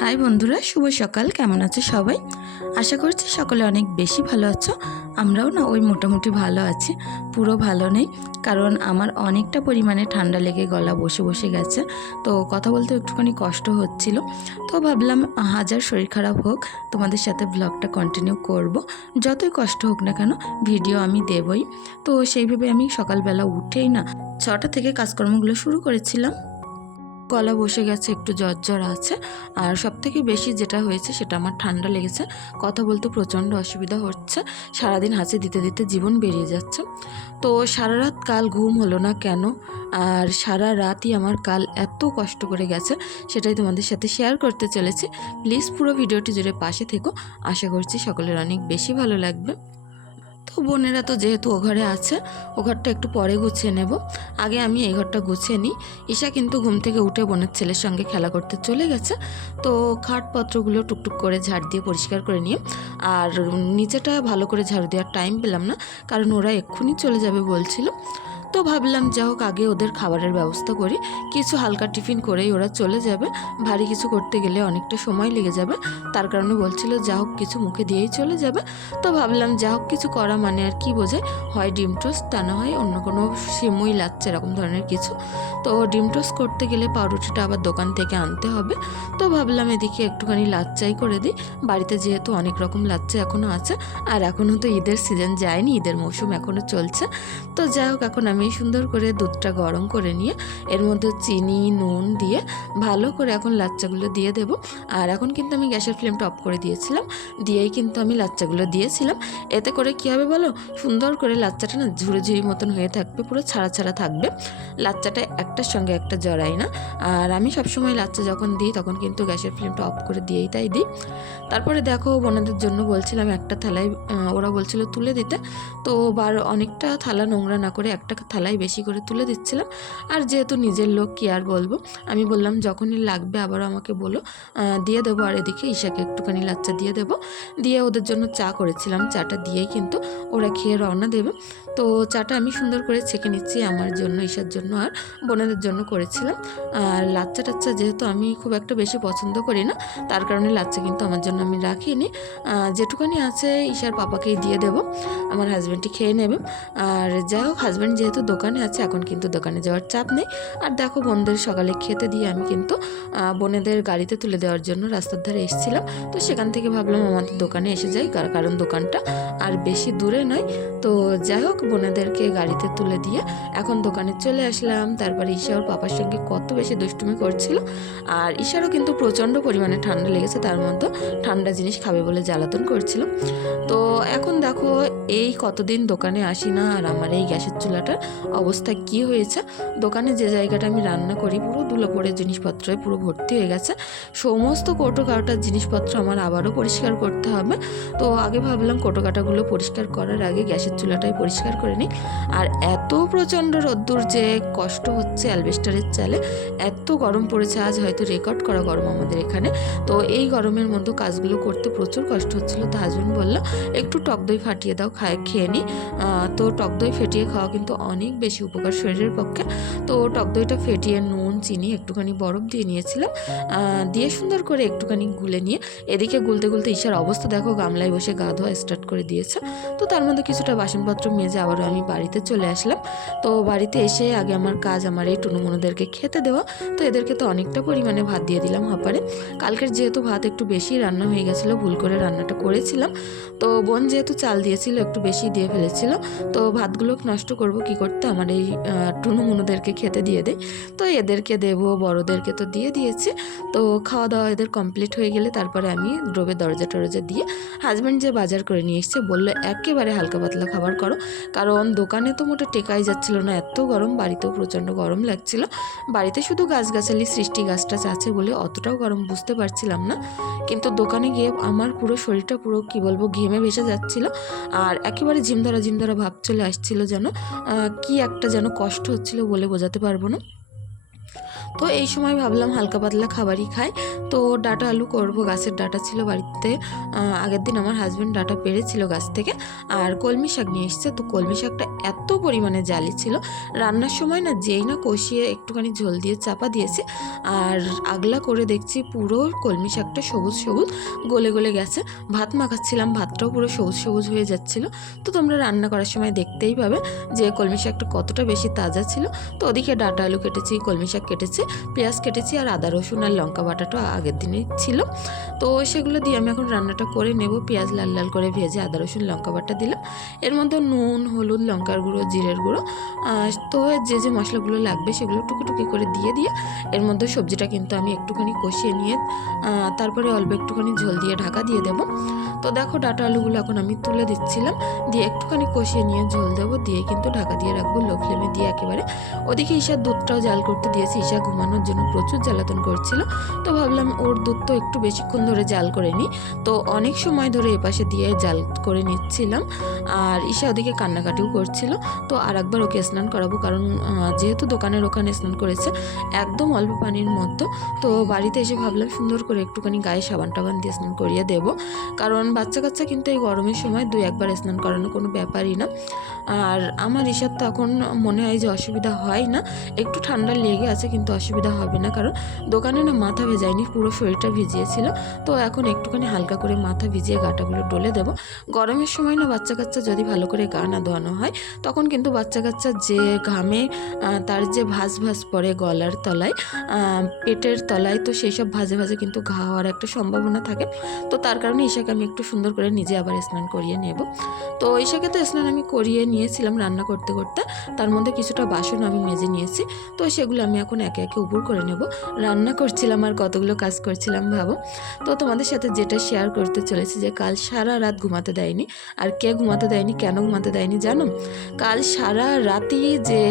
High বন্ধুরা, শুভ সকাল। কেমন আছো সবাই? আশা করছি সকলে অনেক বেশি ভালো আছো। আমরাও না ওই মোটামুটি ভালো আছি, পুরো ভালো নেই। কারণ আমার অনেকটা পরিমাণে ঠান্ডা লেগে গলা বসে বসে গেছে। তো কথা বলতে একটুখানি কষ্ট হচ্ছিল। তো ভাবলাম হাজার শরীর খারাপ হোক, তোমাদের সাথে ব্লগটা কন্টিনিউ করব। যতই কষ্ট হোক না কেন ভিডিও আমি দেবই। তো সেইভাবে আমি সকালবেলা উঠেই না, ছটা থেকে কাজকর্মগুলো শুরু করেছিলাম। গলা বসে গেছে, একটু জ্বর আছে। আর সব থেকে বেশি যেটা হয়েছে, সেটা আমার ঠান্ডা লেগেছে। কথা বলতে প্রচণ্ড অসুবিধা হচ্ছে। সারাদিন হাঁচি দিতে দিতে জীবন বেরিয়ে যাচ্ছে। তো সারা রাত কাল ঘুম হলো না কেন? আর সারা রাতই আমার কাল এত কষ্ট করে গেছে, সেটাই তোমাদের সাথে শেয়ার করতে চলেছি। প্লিজ পুরো ভিডিওটি জুড়ে পাশে থেকো। আশা করছি সকলের অনেক বেশি ভালো লাগবে। তো বোনেরা তো যেহেতু ও ঘরে আছে, ও ঘরটা একটু পরে গুছিয়ে নেব। আগে আমি এই ঘরটা গুছিয়ে নিই। ঈশা কিন্তু ঘুম থেকে উঠে বোনের ছেলের সঙ্গে খেলা করতে চলে গেছে। তো খাটপত্রগুলো টুকটুক করে ঝাড় দিয়ে পরিষ্কার করে নিয়ে, আর নিচেটা ভালো করে ঝাড়ু দেওয়ার টাইম পেলাম না, কারণ ওরা এক্ষুনি চলে যাবে বলছিল। তো ভাবলাম যা হোক, আগে ওদের খাবারের ব্যবস্থা করি। কিছু হালকা টিফিন করেই ওরা চলে যাবে। ভারী কিছু করতে গেলে অনেকটা সময় লেগে যাবে। তার কারণে বলছিল যা হোক, কিছু মুখে দিয়েই চলে যাবে। তো ভাবলাম যা হোক, কিছু করা মানে আর কি বোঝায়? হয় ডিম টোস্ট, তা না হয় অন্য কোনো সিমুই লাগছে এরকম ধরনের কিছু। তো ডিম টোস্ট করতে গেলে পাউরুটিটা আবার দোকান থেকে আনতে হবে। তো ভাবলাম, এদিকে একটুখানি লাচ্চাই করে দিই। বাড়িতে যেহেতু অনেক রকম লাচ্চা এখনও আছে, আর এখনও তো ঈদের সিজন যায়নি, ঈদের মৌসুম এখনও চলছে। তো যাই হোক, এখন আমি সুন্দর করে দুধটা গরম করে নিয়ে এর মধ্যে চিনি, নুন দিয়ে ভালো করে এখন লাচ্চাগুলো দিয়ে দেব। আর এখন কিন্তু আমি গ্যাসের ফ্লেমটা অফ করে দিয়েছিলাম। দিয়েই কিন্তু আমি লাচ্চাগুলো দিয়েছিলাম। এতে করে কী হবে বলো? সুন্দর করে লাচ্চাটা না ঝুড়ি ঝুড়ি মতন হয়ে থাকবে, পুরো ছাড়া ছাড়া থাকবে। লাচ্চাটা একটার সঙ্গে একটা জড়াই না। আর আমি সবসময় লাচ্চা যখন দিই তখন কিন্তু গ্যাসের ফ্লেমটা অফ করে দিয়েই তাই দিই। তারপরে দেখো বোনাদের জন্য বলছিলাম একটা থালায় ওরা বলছিল তুলে দিতে। তো বার অনেকটা থালা নোংরা না করে একটা থালায় বেশি করে তুলে দিচ্ছিলাম। আর যেহেতু নিজের লোক, কি আর বলব? আমি বললাম, যখনই লাগবে আবারও আমাকে বলো। দিয়ে দেবো আর এদিকে ঈশাকে একটুখানি লাচ্চা দিয়ে দেবো। দিয়ে ওদের জন্য চা করেছিলাম। চাটা দিয়েই কিন্তু ওরা খেয়ে রওনা দেবে। তো চাটা আমি সুন্দর করে ছেঁকে নিচ্ছি আমার জন্য ঈশার জন্য আর বোনেদের জন্য করেছিলাম। আর লাচ্চা টাচ্চা যেহেতু আমি খুব একটা বেশি পছন্দ করি না তার কারণে লাচ্চা কিন্তু আমার জন্য আমি রাখিনি। আহ, যেটুখানি আছে ঈশার পাপাকেই দিয়ে দেবো আমার হাজব্যান্ডটি খেয়ে নেবে। আর যাই হোক হাজব্যান্ড যেহেতু দোকানে আছে এখন কিন্তু দোকানে যাওয়ার চাপ নেই। আর দেখো বোনদের সকালে খেতে দিয়ে আমি কিন্তু বোনেদের গাড়িতে তুলে দেওয়ার জন্য রাস্তার ধারে এসেছিলাম। তো সেখান থেকে ভাবলাম আমাদের দোকানে এসে যাই কার- কারণ দোকানটা আর বেশি দূরে নয়। তো যাই হোক বোনেদেরকে গাড়িতে তুলে দিয়ে এখন দোকানে চলে আসলাম। তারপরে ঈশা ওর পাপার সঙ্গে কত বেশি দুষ্টুমি করছিল। আর ঈশারও কিন্তু প্রচণ্ড পরিমাণে ঠান্ডা লেগেছে, তার মধ্যে ঠান্ডা জিনিস খাবে বলে জ্বালাতন করছিল। তো এখন দেখো, এই কতদিন দোকানে আসি না? আর আমার এই গ্যাসের চুলাটার অবস্থা কি হয়েছে? দোকানে যে জায়গাটা আমি রান্না করি, পুরো ধুলো পড়ে জিনিসপত্রে পুরো ভর্তি হয়ে গেছে। সমস্ত কোটো কাটার জিনিসপত্র আমার আবারও পরিষ্কার করতে হবে। তো আগে ভাবলাম কোটো কাটাগুলো পরিষ্কার করার আগে গ্যাসের চুলাটাই পরিষ্কার করে নিই আর এত প্রচণ্ড রোদ্দুর যে কষ্ট হচ্ছে অ্যালবেস্টারের চালে, এত গরম পড়েছে, আজ হয়তো রেকর্ড করা গরম আমাদের এখানে। তো এই গরমের মধ্যে কাজগুলো করতে প্রচুর কষ্ট হচ্ছিল, তো হাজব্যান্ড বলল, একটু টক দই ফাটিয়ে দাও খায় খেয়ে নিই তো টক দই ফেটিয়ে খাওয়া কিন্তু অনেক বেশি উপকার শরীরের পক্ষে। তো টক দইটা ফেটিয়ে নুন চিনি একটুখানি বরফ দিয়ে নিয়েছিলাম দিয়ে সুন্দর করে একটুখানি গুলে নিয়ে এদিকে গুলতে গুলতে ঈশার অবস্থা দেখো, গামলায় বসে গা ধোয়া স্টার্ট করে দিয়েছে। তো তার মধ্যে কিছুটা বাসনপত্র মেজে আবারও আমি বাড়িতে চলে আসলাম। তো বাড়িতে এসে আগে আমার কাজ, আমার এই টুনুমুনুদেরকে খেতে দেওয়া। তো এদেরকে তো অনেকটা পরিমাণে ভাত দিয়ে দিলাম হাপারে। কালকের যেহেতু ভাত একটু বেশি রান্না হয়ে গেছিল, ভুল করে রান্নাটা করেছিলাম। তো বোন যেহেতু চাল দিয়েছিল, একটু বেশি দিয়ে ফেলেছিল। তো ভাতগুলো নষ্ট করব কি করতে? আমার এই টুনু মুনুদেরকে খেতে দিয়ে দেয় তো এদেরকে দেবো, বড়োদেরকে তো দিয়ে দিয়েছি। তো খাওয়া দাওয়া এদের কমপ্লিট হয়ে গেলে তারপরে আমি ড্রোবের দরজা টরজা দিয়ে হাজব্যান্ড যে বাজার করে নিয়ে এসছে, বলল, একেবারে হালকা পাতলা খাবার করো। কারণ দোকানে তো মোটে টেকাই যাচ্ছিল না, এত গরম, বাড়িতেও প্রচণ্ড গরম লাগছিল। বাড়িতে শুধু গাছগাছালি সৃষ্টি গাছ টাছ আছে বলে অতটাও গরম বুঝতে পারছিলাম না। কিন্তু দোকানে গিয়ে আমার পুরো শরীরটা পুরো, কি বলব, ঘেমে ভেসে যাচ্ছিল। আর একেবারে ঝিমধরা ঝিমধরা ভাব চলে আসছিল যেন কি একটা যেন কষ্ট হচ্ছিল বলে বোঝাতে পারব না। তো এই সময় ভাবলাম হালকা পাতলা খাবারই খাই। তো ডাটা আলু করব, গাছের ডাটা ছিল বাড়িতে। আগের দিন আমার হাজব্যান্ড ডাটা পেরেছিল গাছ থেকে। আর কলমি শাক নিয়ে এসছে। তো কলমি শাকটা এত পরিমাণে জালি ছিল। রান্নার সময় না যেই না কষিয়ে একটুখানি ঝোল দিয়ে চাপা দিয়েছে। আর আগলা করে দেখছি পুরো কলমি শাকটা সবুজ সবুজ, গলে গলে গেছে। ভাত মাখাচ্ছিলাম, ভাতটাও পুরো সবুজ সবুজ হয়ে যাচ্ছিল। তো তোমরা রান্না করার সময় দেখতেই পাবে যে কলমি শাকটা কতটা বেশি তাজা ছিল। তো ওদিকে ডাটা আলু কেটেছি, কলমি শাক কেটেছি। পেঁয়াজ কেটেছি আর আদা, রসুন আর লঙ্কা বাটাটা আগের দিনেই ছিল। তো সেগুলো দিয়ে আমি এখন রান্নাটা করে নেব। পেঁয়াজ লাল লাল করে ভেজে আদা, রসুন, লঙ্কা বাটা দিলাম। এর মধ্যে নুন, হলুদ, লঙ্কার গুঁড়ো, জিরের গুঁড়ো তো যে যে মশলাগুলো লাগবে সেগুলো টুকি টুকি করে দিয়ে দিয়ে এর মধ্যে সবজিটা কিন্তু আমি একটুখানি কষিয়ে নিয়ে তারপরে অল্প একটুখানি ঝোল দিয়ে ঢাকা দিয়ে দেবো। তো দেখো ডাটা আলুগুলো এখন আমি তুলে দিচ্ছিলাম। দিয়ে একটুখানি কষিয়ে নিয়ে ঝোল দেবো। দিয়ে কিন্তু ঢাকা দিয়ে রাখব লো ফ্লেমে দিয়ে একেবারে। ওদিকে ঈশার দুধটাও জাল করতে দিয়েছি। ঈশা ঘুমানোর জন্য প্রচুর জ্বালাতন করছিল, তো ভাবলাম ওর দুধ তো একটু বেশিক্ষণ ধরে জাল করে নিই। তো অনেক সময় ধরে এপাশে দিয়ে জাল করে নিচ্ছিলাম, আর ঈশা ওদিকে কান্নাকাটিও করছিল। তো আর একবার ওকে স্নান করাবো, কারণ যেহেতু দোকানের ওখানে স্নান করেছে, একদম অল্প পানির মধ্যে, তো বাড়িতে এসে ভাবলাম সুন্দর করে একটুখানি গায়ে সাবান টাবান দিয়ে স্নান করিয়ে দেবো। কারণ বাচ্চা কাচ্চা কিন্তু এই গরমের সময় দুই একবার স্নান করানো কোনো ব্যাপারই না। আর আমার ঈশার তখন মনে হয় যে অসুবিধা হয় না, একটু ঠান্ডা লেগে আছে কিন্তু অসুবিধা হবে না। কারণ দোকানে না মাথা ভেজায়নি, পুরো শরীরটা ভিজিয়েছিল। তো এখন একটুখানি হালকা করে মাথা ভিজিয়ে গাটাগুলো ডলে দেবো। গরমের সময় না বাচ্চা কাচ্চা যদি ভালো করে গা না ধোয়ানো হয়, তখন কিন্তু বাচ্চা কাচ্চা যে ঘামে তার যে ভাঁজ ভাঁজ পড়ে গলার তলায় পেটের তলায়, তো সেই সব ভাজে ভাজে কিন্তু ঘা হওয়ার একটা সম্ভাবনা থাকে। তো তার কারণে ঈশাকে আমি একটু সুন্দর করে নিজে আবার স্নান করিয়ে নেব। তো ঈশাকে তো স্নান আমি করিয়ে নিয়েছিলাম রান্না করতে করতে। তার মধ্যে কিছুটা বাসন আমি মেজে নিয়েছি। তো সেগুলো আমি এখন একে একে উপর করে নেব। রান্না করছিলাম আর কতগুলো কাজ করছিলাম, ভাবো। তো তোমাদের সাথে যেটা শেয়ার করতে চলেছি যে, কাল সারা রাত ঘুমাতে দেয়নি। আর কে ঘুমাতে দেয়নি, কেন ঘুমাতে দেয়নি জানো? কাল সারা রাতই যে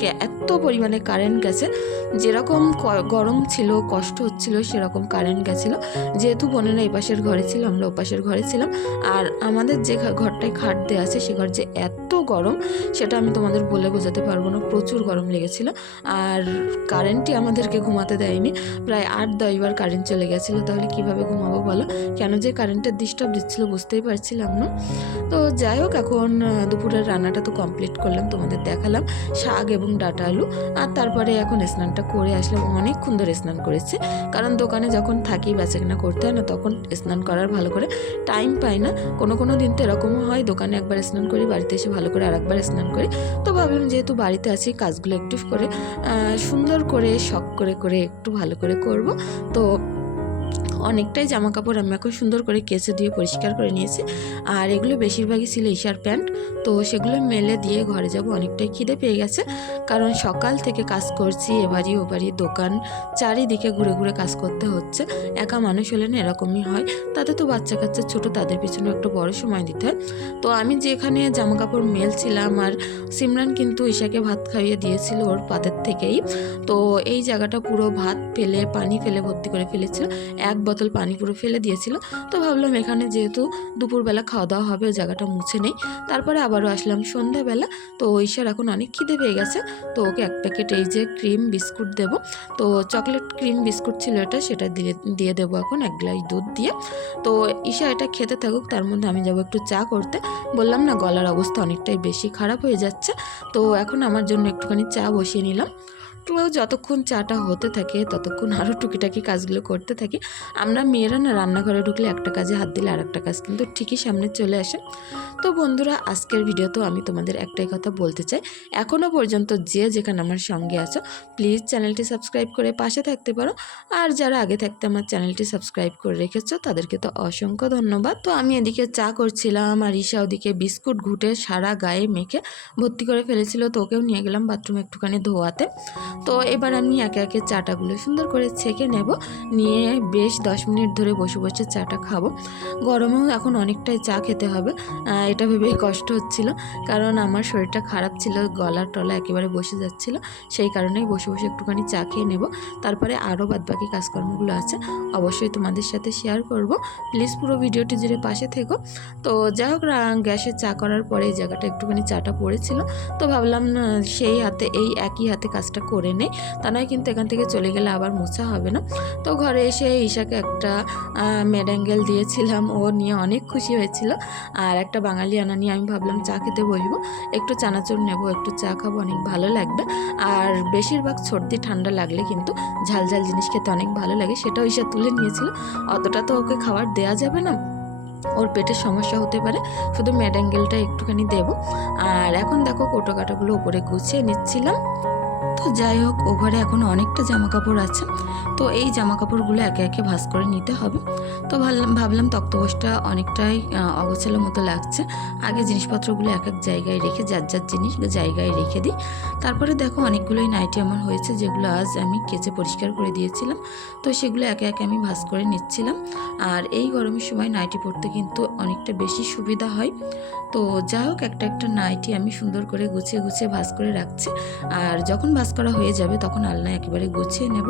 এত পরিমাণে কারেন্ট গেছে, যেরকম গরম ছিল, কষ্ট হচ্ছিল, সেরকম কারেন্ট গেছিল। যেহেতু বোনেরা এপাশের ঘরে ছিল, আমরা ওপাশের ঘরে ছিলাম। আর আমাদের যে ঘরটায় খাট দেওয়া আছে, সে ঘর যে এত গরম, সেটা আমি তোমাদের বলে বোঝাতে পারব না, প্রচুর গরম লেগেছিল। আর কারেন্টই আমাদেরকে ঘুমাতে দেয়নি। প্রায় আট দশবার কারেন্ট চলে গেছিল, তাহলে কীভাবে ঘুমাবো বলো? কেন যে কারেন্টের ডিস্টার্ব দিচ্ছিল, বুঝতেই পারছিলাম না। তো যাই হোক, এখন দুপুরের রান্নাটা তো কমপ্লিট করলাম, তোমাদের দেখালাম। শাক এবং ডাটা আলু। আর তারপরে এখন স্নানটা করে আসলাম। অনেকক্ষণ ধরে স্নান করেছে। কারণ দোকানে যখন থাকি বেচাকেনা করতে হয় না, তখন স্নান করার ভালো করে টাইম পাই না। কোনো কোনো দিন তো এরকমও হয়, দোকানে একবার স্নান করি, বাড়িতে এসে ভালো করে আরেকবার স্নান করি। তো ভাবলাম যেহেতু বাড়িতে আছি, কাজগুলো একটু করে সুন্দর করে, শখ করে করে একটু ভালো করে করব। তো অনেকটাই জামা কাপড় আমি এখন সুন্দর করে কেচে দিয়ে পরিষ্কার করে নিয়েছি। আর এগুলো বেশিরভাগই ছিল ঈশার প্যান্ট। তো সেগুলো মেলে দিয়ে ঘরে যাব, অনেকটাই খিদে পেয়ে গেছে। কারণ সকাল থেকে কাজ করছি এবারই ওবারই দোকান, চারিদিকে ঘুরে ঘুরে কাজ করতে হচ্ছে। একা মানুষ হলে না এরকমই হয়। তাতে তো বাচ্চা কাচ্চা ছোটো, তাদের পিছনে একটু বড় সময় দিতে হয়। তো আমি যেখানে জামা কাপড় মেলছিলাম আর সিমরান কিন্তু ঈশাকে ভাত খাইয়ে দিয়েছিল ওর পাতের থেকেই। তো এই জায়গাটা পুরো ভাত ফেলে, পানি ফেলে ভর্তি করে ফেলেছিল। এক বোতল পানি পুরো ফেলে দিয়েছিল। তো ভাবলাম এখানে যেহেতু দুপুরবেলা খাওয়া দাওয়া হবে ওই জায়গাটা মুছে নেই। তারপরে আবারও আসলাম সন্ধ্যাবেলা। তো ঈশার এখন অনেক খিদে পেয়ে গেছে। তো ওকে এক প্যাকেট এই যে ক্রিম বিস্কুট দেবো। তো চকলেট ক্রিম বিস্কুট ছিল এটা, সেটা দিয়ে দিয়ে দেবো এখন এক গ্লাস দুধ দিয়ে। তো ঈশা এটা খেতে থাকুক, তার মধ্যে আমি যাব একটু চা করতে। বললাম না, গলার অবস্থা অনেকটাই বেশি খারাপ হয়ে যাচ্ছে। তো এখন আমার জন্য একটুখানি চা বসিয়ে নিলাম। তো যতক্ষণ চাটা হতে থাকে, ততক্ষণ আরও টুকিটাকি কাজগুলো করতে থাকি। আমরা মেয়েরা না, রান্নাঘরে ঢুকলে একটা কাজে হাত দিলে আর একটা কাজ কিন্তু ঠিকই সামনে চলে আসে। তো বন্ধুরা, আজকের ভিডিওতেও আমি তোমাদের একটাই কথা বলতে চাই। এখনও পর্যন্ত যে যেখানে আমার সঙ্গে আছো প্লিজ চ্যানেলটি সাবস্ক্রাইব করে পাশে থাকতে পারো। আর যারা আগে থাকতে আমার চ্যানেলটি সাবস্ক্রাইব করে রেখেছো, তাদেরকে তো অসংখ্য ধন্যবাদ। তো আমি এদিকে চা করছিলাম, আর ঈশা ওদিকে বিস্কুট ঘুটে সারা গায়ে মেখে ভর্তি করে ফেলেছিল, তো ওকেও নিয়ে গেলাম বাথরুমে একটুখানি ধোয়াতে। তো এবার আমি একে একে চাটাগুলো সুন্দর করে ছেঁকে নেব। নিয়ে বেশ দশ মিনিট ধরে বসে বসে চাটা খাব। গরমেও এখন অনেকটাই চা খেতে হবে। এটা ভেবেই কষ্ট হচ্ছিল। কারণ আমার শরীরটা খারাপ ছিল গলার টলা একেবারে বসে যাচ্ছিল। সেই কারণেই বসে বসে একটুখানি চা খেয়ে নেব। তারপরে আরও বাদবাকি কাজকর্মগুলো আছে, অবশ্যই তোমাদের সাথে শেয়ার করব। প্লিজ পুরো ভিডিওটি জুড়ে পাশে থেকো। তো যাই হোক গ্যাসে চা করার পরে এই জায়গাটা একটুখানি চাটা পড়েছিল। তো ভাবলাম সেই হাতে, এই একই হাতে কাজটা করে করে নেই তা নয় কিন্তু এখান থেকে চলে গেলে আবার মোছা হবে না। তো ঘরে এসে ঈশাকে একটা মেড্যাঙ্গেল দিয়েছিলাম। ও নিয়ে অনেক খুশি হয়েছিল। আর একটা বাঙালি আনা নিয়ে আমি ভাবলাম চা খেতে বসবো। একটু চানাচুর নেব, একটু চা খাব, অনেক ভালো লাগবে। আর বেশিরভাগ সর্দি ঠান্ডা লাগলে কিন্তু ঝাল ঝাল জিনিস খেতে অনেক ভালো লাগে। সেটাও ঈশা তুলে নিয়েছিল। অতটা তো ওকে খাবার দেওয়া যাবে না। ওর পেটের সমস্যা হতে পারে। শুধু ম্যাডাঙ্গেলটা একটুখানি দেব। আর এখন দেখো কোটো কাটাগুলো ওপরে গুছিয়ে নিচ্ছিলাম। তো যাই হোক, ও ঘরে এখন অনেকটা জামা কাপড় আছে। তো এই জামা কাপড়গুলো একে একে ভাঁজ করে নিতে হবে। তো ভাবলাম ভাবলাম তক্তপোষটা অনেকটাই অগোছালো মতো লাগছে। আগে জিনিসপত্রগুলো এক এক জায়গায় রেখে, যার যার জিনিস জায়গায় রেখে দিই। তারপরে দেখো, অনেকগুলোই নাইটি আমার হয়েছে, যেগুলো আজ আমি কেচে পরিষ্কার করে দিয়েছিলাম। তো সেগুলো একে একে আমি ভাঁজ করে নিচ্ছিলাম। আর এই গরমের সময় নাইটি পরতে কিন্তু অনেকটা বেশি সুবিধা হয়। তো যাই হোক, একটা একটা নাইটি আমি সুন্দর করে গুছিয়ে গুছিয়ে ভাঁজ করে রাখছি। আর যখন ভাঁজ করা হয়ে যাবে, তখন আলনা একেবারে গুছিয়ে নেব।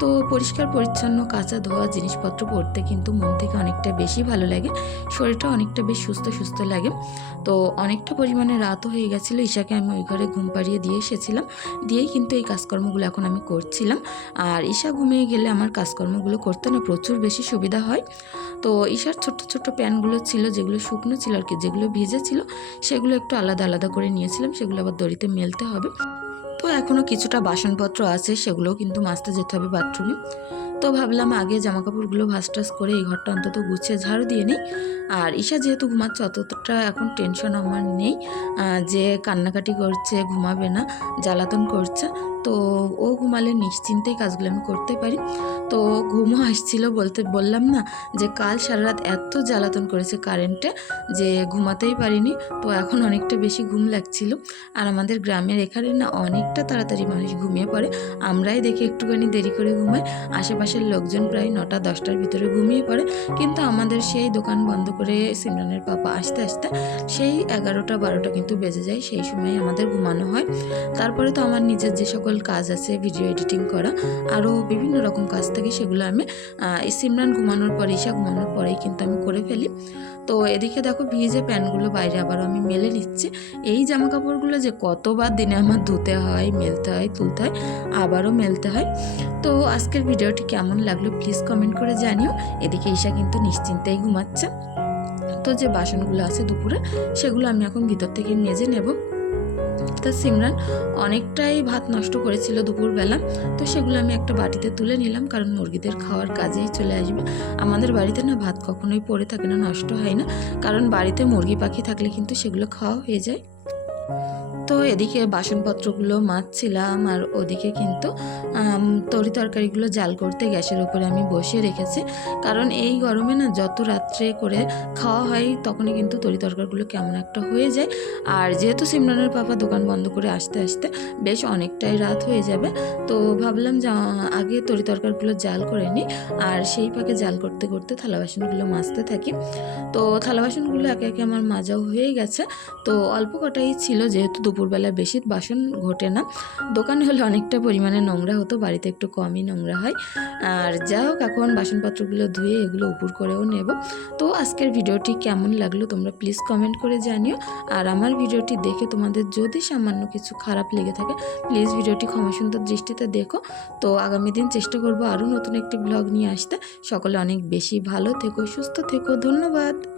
তো পরিষ্কার, পরিচ্ছন্ন, কাঁচা ধোয়া জিনিসপত্র পরতে কিন্তু মন থেকে অনেকটা বেশি ভালো লাগে। শরীরটা অনেকটা বেশ সুস্থ সুস্থ লাগে। তো অনেকটা পরিমাণে রাতও হয়ে গেছিল, ঈশাকে আমি ওই ঘরে ঘুম পাড়িয়ে দিয়ে এসেছিলাম। দিয়েই কিন্তু এই কাজকর্মগুলো এখন আমি করছিলাম। আর ঈশা ঘুমিয়ে গেলে আমার কাজকর্মগুলো করতে না প্রচুর বেশি সুবিধা হয়। তো ঈশার ছোট্ট ছোট্ট প্যানগুলো ছিল, যেগুলো শুকনো ছিল আর কি, যেগুলো ভিজে ছিল, সেগুলো একটু আলাদা আলাদা করে নিয়েছিলাম, সেগুলো আবার দড়িতে মেলতে হবে। তো এখনও কিছুটা বাসনপত্র আছে, সেগুলোও কিন্তু মাজতে যেতে হবে বাথরুমে। তো ভাবলাম আগে জামা কাপড়গুলো ভাস টাস করে এই ঘরটা অন্তত গুছিয়ে ঝাড়ু দিয়ে নিই। আর ঈশা যেহেতু ঘুমাচ্ছে, অতটা এখন টেনশন আমার নেই। যে কান্নাকাটি করছে, ঘুমাবে না, জ্বালাতন করছে। তো ও ঘুমালে নিশ্চিন্তেই কাজগুলো আমি করতে পারি। তো ঘুমও আসছিল বলতে বললাম না যে কাল সারা রাত এত জ্বালাতন করেছে কারেন্টে যে ঘুমাতেই পারিনি। তো এখন অনেকটা বেশি ঘুম লাগছিল। আর আমাদের গ্রামের এখানে না অনেকটা তাড়াতাড়ি মানুষ ঘুমিয়ে পড়ে। আমরাই দেখি একটুখানি দেরি করে ঘুমাই। আশেপাশের লোকজন প্রায় নটা, দশটার ভিতরে ঘুমিয়ে পড়ে। কিন্তু আমাদের সেই দোকান বন্ধ করে সিমরানের পাপা আসতে আসতে সেই এগারোটা, বারোটা কিন্তু বেজে যায়। সেই সময় আমাদের ঘুমানো হয়। তারপরে তো আমার নিজের যে সকল কাজ আছে ভিডিও এডিটিং করা আরও বিভিন্ন রকম কাজ থাকে সেগুলো আমি সিমরান ঘুমানোর পরে, ঈশা ঘুমানোর পরেই কিন্তু আমি করে ফেলি। তো এদিকে দেখো ভিজে প্যান্টগুলো বাইরে আবারও আমি মেলে নিচ্ছি। এই জামা কাপড়গুলো যে কতবার দিনে আমার ধুতে হয়, মেলতে হয়, তুলতে হয়, আবারও মেলতে হয়। তো আজকের ভিডিওটি কেমন লাগল প্লিজ কমেন্ট করে জানিও। এদিকে ঈশা কিন্তু নিশ্চিন্তেই ঘুমাচ্ছে। তো যে বাসনগুলো আছে দুপুরে, সেগুলো আমি এখন ভিতর থেকে মেজে নেব। তা সিমরান অনেকটাই ভাত নষ্ট করেছিল দুপুরবেলা। তো সেগুলো আমি একটা বাটিতে তুলে নিলাম, কারণ মুরগিদের খাওয়ার কাজেই চলে আসবে। আমাদের বাড়িতে না ভাত কখনোই পড়ে থাকে না, নষ্ট হয় না। কারণ বাড়িতে মুরগি পাখি থাকলে কিন্তু সেগুলো খাওয়া হয়ে যায়। তো এদিকে বাসনপত্রগুলো মাজছিলাম আর ওদিকে কিন্তু তরি তরকারিগুলো জাল করতে গ্যাসের উপরে আমি বসিয়ে রেখেছি। কারণ এই গরমে না যত রাত্রে করে খাওয়া হয়, তখনই কিন্তু তরি তরকারিগুলো কেমন একটা হয়ে যায়। আর যেহেতু সিমরানের পাপা দোকান বন্ধ করে আসতে আসতে বেশ অনেকটাই রাত হয়ে যাবে, তো ভাবলাম যে আগে তরি তরকারিগুলো জাল করে নিই। আর সেই পাকে জাল করতে করতে থালা বাসনগুলো মাজতে থাকি। তো থালা বাসনগুলো একে একে আমার মাজাও হয়ে গেছে। তো অল্প কটাই ছিল যেহেতু দুপুরবেলা বেশি বাসন ঘটে না, দোকানে হলে অনেকটা পরিমাণে নোংরা হতো, বাড়িতে একটু কমই নোংরা হয়। আর যা হোক, এখন বাসনপত্রগুলো ধুয়ে এগুলো উপর করেও নেব। তো আজকের ভিডিওটি কেমন লাগল তোমরা প্লিজ কমেন্ট করে জানিও। আর আমার ভিডিওটি দেখে তোমাদের যদি সামান্য কিছু খারাপ লেগে থাকে, প্লিজ ভিডিওটি ক্ষমা সুন্দর দৃষ্টিতে দেখো। তো আগামী দিন চেষ্টা করব আরও নতুন একটি ব্লগ নিয়ে আসতে। সকলে অনেক বেশি ভালো থেকো, সুস্থ থেকো, ধন্যবাদ।